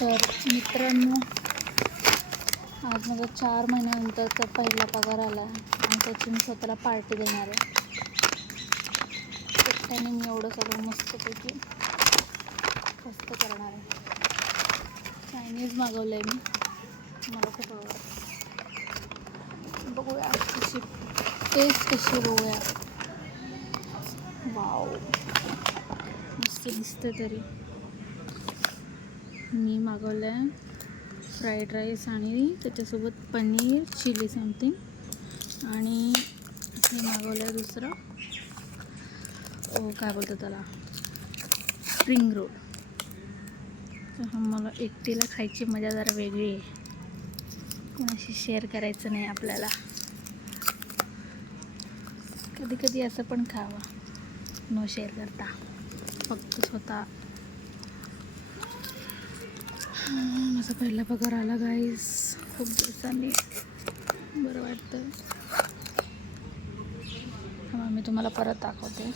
तर मित्रांनो, आज माझा 4 महिन्यानंतरचा पहिला पगार आला आणि त्याची मी स्वतःला पार्टी देणार आहे. एकट्याने मी एवढं सगळं मस्तपैकी मस्त करणार आहे. चायनीज मागवलं आहे मी, मला खूप आवडतं. बघूया कशी टेस्ट कशी बघूया. वाव, मस्त दिसते. तरी मी मागवलं आहे फ्राईड राईस आणि त्याच्यासोबत पनीर चिली समथिंग, आणि हे मागवलं आहे दुसरं काय बोलतात त्याला, स्प्रिंग रोल. तर मला एकटीला खायची मजा जरा वेगळी आहे, कोणाशी शेअर करायचं नाही आपल्याला. कधी कधी असं पण खावं, नो शेअर करता, फक्त स्वतः. माझा पहिला पगार आला गाईस, खूप दिवसांनी, बरं वाटतं. मी तुम्हाला परत दाखवते.